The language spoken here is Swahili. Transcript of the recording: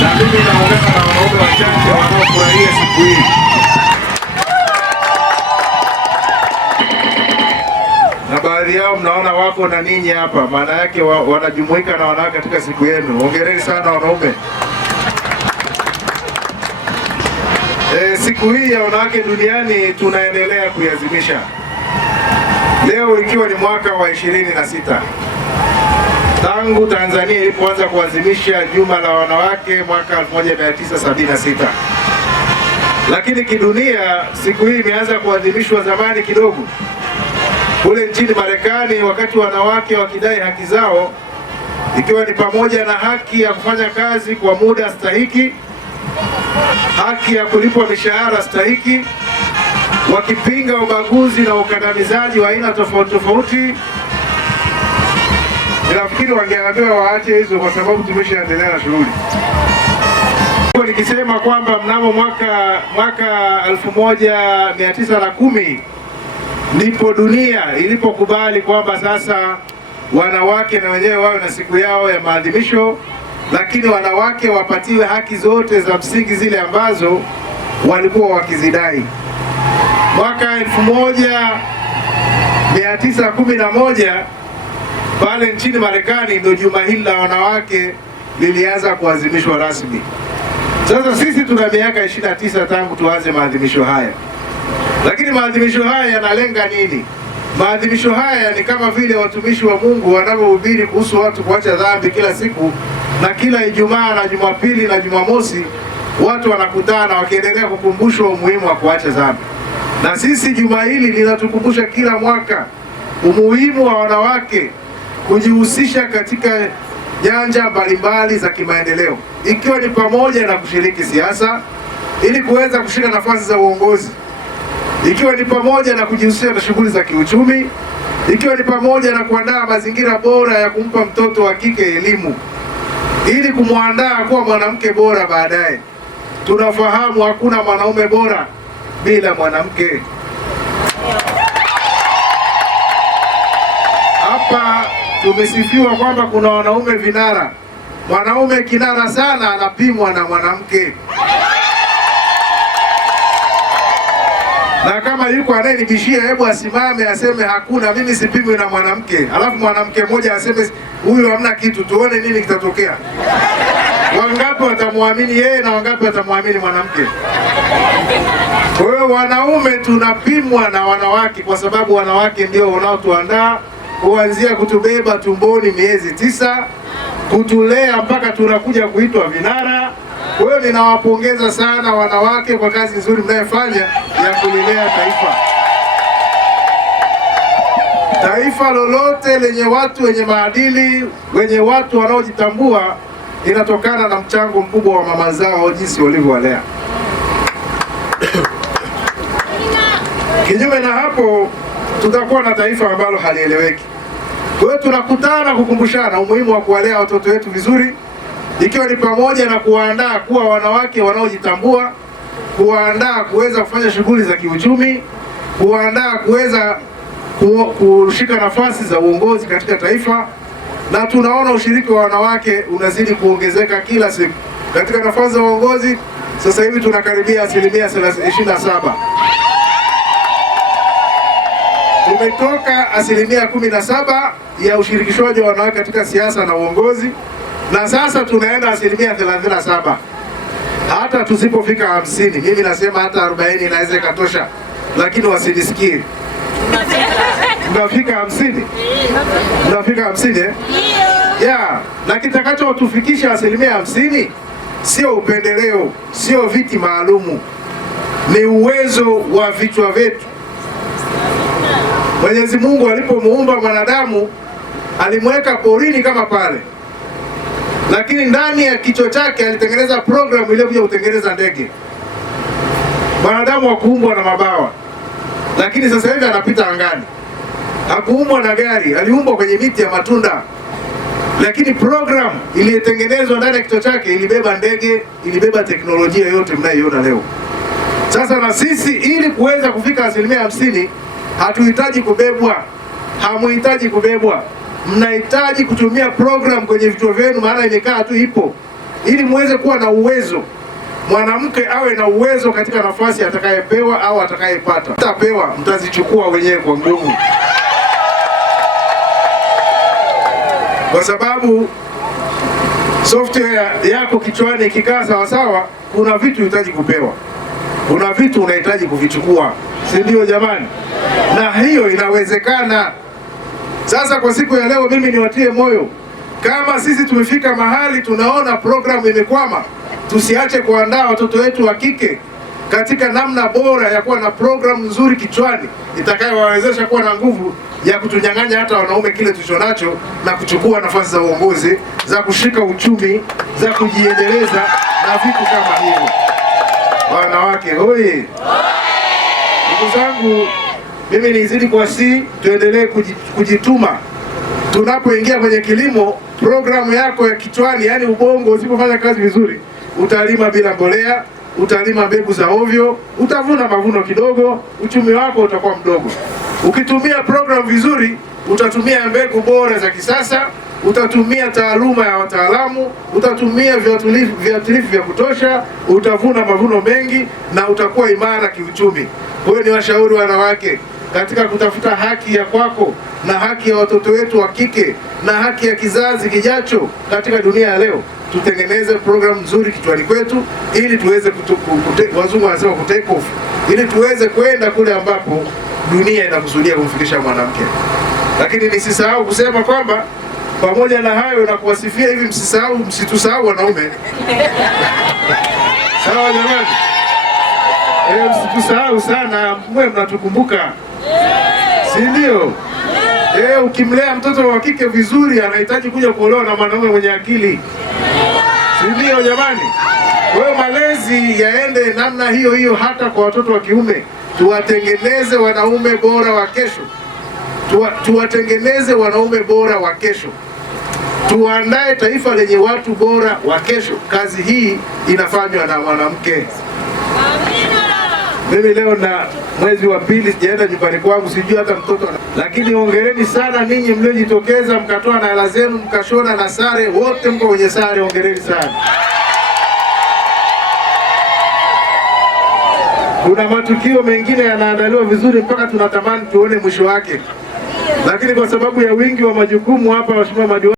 Na mimi naungana na wanaume wachache wanaofurahia siku hii. Na baadhi yao mnaona wako na ninyi hapa, maana yake wanajumuika na wanawake katika siku yenu. Hongereni sana wanaume. Siku hii ya wanawake duniani tunaendelea kuiadhimisha. Leo ikiwa ni mwaka wa 26 tangu Tanzania ilipoanza kuadhimisha juma la wanawake mwaka 1976. Lakini kidunia siku hii imeanza kuadhimishwa zamani kidogo. Kule nchini Marekani, wakati wanawake wakidai haki zao, ikiwa ni pamoja na haki ya kufanya kazi kwa muda stahiki, haki ya kulipwa mishahara stahiki, wakipinga ubaguzi na ukandamizaji wa aina tofauti tofauti. Ninafikiri wangeambiwa waache hizo kwa sababu tumeshaendelea na shughuli. Nikisema kwamba mnamo mwaka 1910 ndipo dunia ilipokubali kwamba sasa wanawake na wenyewe wawe na siku yao ya maadhimisho, lakini wanawake wapatiwe haki zote za msingi zile ambazo walikuwa wakizidai. Mwaka 1911 pale nchini Marekani ndio juma hili la wanawake lilianza kuadhimishwa rasmi. Sasa sisi tuna miaka 29 tangu tuanze maadhimisho haya. Lakini maadhimisho haya yanalenga nini? Maadhimisho haya ni kama vile watumishi wa Mungu wanavyohubiri kuhusu watu kuacha dhambi kila siku, na kila Ijumaa na Jumapili na Jumamosi watu wanakutana wakiendelea kukumbushwa umuhimu wa kuacha dhambi. Na sisi juma hili linatukumbusha kila mwaka umuhimu wa wanawake kujihusisha katika nyanja mbalimbali za kimaendeleo, ikiwa ni pamoja na kushiriki siasa ili kuweza kushika nafasi za uongozi, ikiwa ni pamoja na kujihusisha na shughuli za kiuchumi, ikiwa ni pamoja na kuandaa mazingira bora ya kumpa mtoto wa kike elimu ili kumwandaa kuwa mwanamke bora baadaye. Tunafahamu hakuna mwanaume bora bila mwanamke. Hapa tumesifiwa kwamba kuna wanaume vinara. Mwanaume kinara sana anapimwa na mwanamke. Na kama yuko anayenibishia, hebu asimame aseme hakuna, mimi sipimwi na mwanamke. Alafu mwanamke mmoja aseme huyu hamna kitu, tuone nini kitatokea. Wangapi watamwamini yeye na wangapi watamwamini mwanamke? Kwa hiyo wanaume tunapimwa na wanawake, kwa sababu wanawake ndio wanaotuandaa kuanzia kutubeba tumboni miezi 9, kutulea mpaka tunakuja kuitwa vinara. Kwa hiyo ninawapongeza sana wanawake kwa kazi nzuri mnayofanya ya kulilea taifa. Taifa lolote lenye watu wenye maadili, wenye watu wanaojitambua, inatokana na mchango mkubwa wa mama zao, jinsi walivyowalea. Kinyume na hapo, tutakuwa na taifa ambalo halieleweki. Kwa hiyo tunakutana kukumbushana umuhimu wa kuwalea watoto wetu vizuri, ikiwa ni pamoja na kuwaandaa kuwa wanawake wanaojitambua, kuwaandaa kuweza kufanya shughuli za kiuchumi, kuwaandaa kuweza kushika nafasi za uongozi katika taifa. Na tunaona ushiriki wa wanawake unazidi kuongezeka kila siku katika nafasi za uongozi. Sasa hivi tunakaribia 27%. Tumetoka 17% ya ushirikishwaji wa wanawake katika siasa na uongozi, na sasa tunaenda 37%. Hata tusipofika 50, mimi nasema hata 40 inaweza ikatosha, lakini wasinisikie. Tunafika 50? Tunafika 50 eh? Yeah, na kitakachotufikisha 50% sio upendeleo, sio viti maalumu, ni uwezo wa vichwa vyetu. Mwenyezi Mungu alipomuumba mwanadamu alimweka porini kama pale, lakini ndani ya kichwa chake alitengeneza programu ile kuja kutengeneza ndege. Mwanadamu hakuumbwa na mabawa, lakini sasa hivi anapita angani. Hakuumbwa na gari, aliumbwa kwenye miti ya matunda, lakini programu iliyotengenezwa ndani ya kichwa chake ilibeba ndege, ilibeba teknolojia yote mnayoiona leo. Sasa na sisi ili kuweza kufika 50%, hatuhitaji kubebwa, hamuhitaji kubebwa, mnahitaji kutumia program kwenye vituo vyenu, maana imekaa tu ipo, ili muweze kuwa na uwezo. Mwanamke awe na uwezo katika nafasi atakayepewa au atakayepata. Mtapewa, mtazichukua wenyewe kwa nguvu, kwa sababu software yako kichwani ikikaa sawasawa, kuna vitu unahitaji kupewa, kuna vitu unahitaji kuvichukua, si ndio jamani? Na hiyo inawezekana. Sasa kwa siku ya leo, mimi niwatie moyo, kama sisi tumefika mahali tunaona programu imekwama, tusiache kuandaa watoto wetu wa kike katika namna bora ya kuwa na programu nzuri kichwani itakayowawezesha kuwa na nguvu ya kutunyang'anya hata wanaume kile tulichonacho na kuchukua nafasi za uongozi, za kushika uchumi, za kujiendeleza na vitu kama hivyo. Wanawake hoye! Ndugu zangu, mimi nizidi kuwasihi tuendelee kujituma. Tunapoingia kwenye kilimo, programu yako ya kichwani, yani ubongo usipofanya kazi vizuri, utalima bila mbolea, utalima mbegu za ovyo, utavuna mavuno kidogo, uchumi wako utakuwa mdogo. Ukitumia programu vizuri, utatumia mbegu bora za kisasa, utatumia taaluma ya wataalamu, utatumia viuatilifu vya kutosha, utavuna mavuno mengi na utakuwa imara kiuchumi. Kwa hiyo ni washauri wanawake, katika kutafuta haki ya kwako na haki ya watoto wetu wa kike na haki ya kizazi kijacho katika dunia ya leo, tutengeneze programu nzuri kichwani kwetu, ili tuweze wazungu wanasema take off, ili tuweze kwenda kule ambapo dunia inakusudia kumfikisha mwanamke. Lakini nisisahau kusema kwamba pamoja na hayo na kuwasifia hivi, msitusahau wanaume. Sawa jamani? Msitusahau sana, mwe mnatukumbuka, si ndio? Ukimlea mtoto wa kike vizuri, anahitaji kuja kuolewa na mwanaume mwenye akili, si ndio jamani? Kwa hiyo malezi yaende namna hiyo hiyo hata kwa watoto wa kiume. Tuwatengeneze wanaume bora wa kesho, tuwatengeneze wanaume bora wa kesho, tuandae taifa lenye watu bora wa kesho. Kazi hii inafanywa na mwanamke. Mimi leo na mwezi wa pili sijaenda nyumbani kwangu, sijui hata mtoto, lakini hongereni sana ninyi mliojitokeza mkatoa na hela zenu mkashona na sare. Wote mko kwenye sare, hongereni sana. Kuna matukio mengine yanaandaliwa vizuri mpaka tunatamani tuone mwisho wake, lakini kwa sababu ya wingi wa majukumu hapa, waheshimiwa madiwani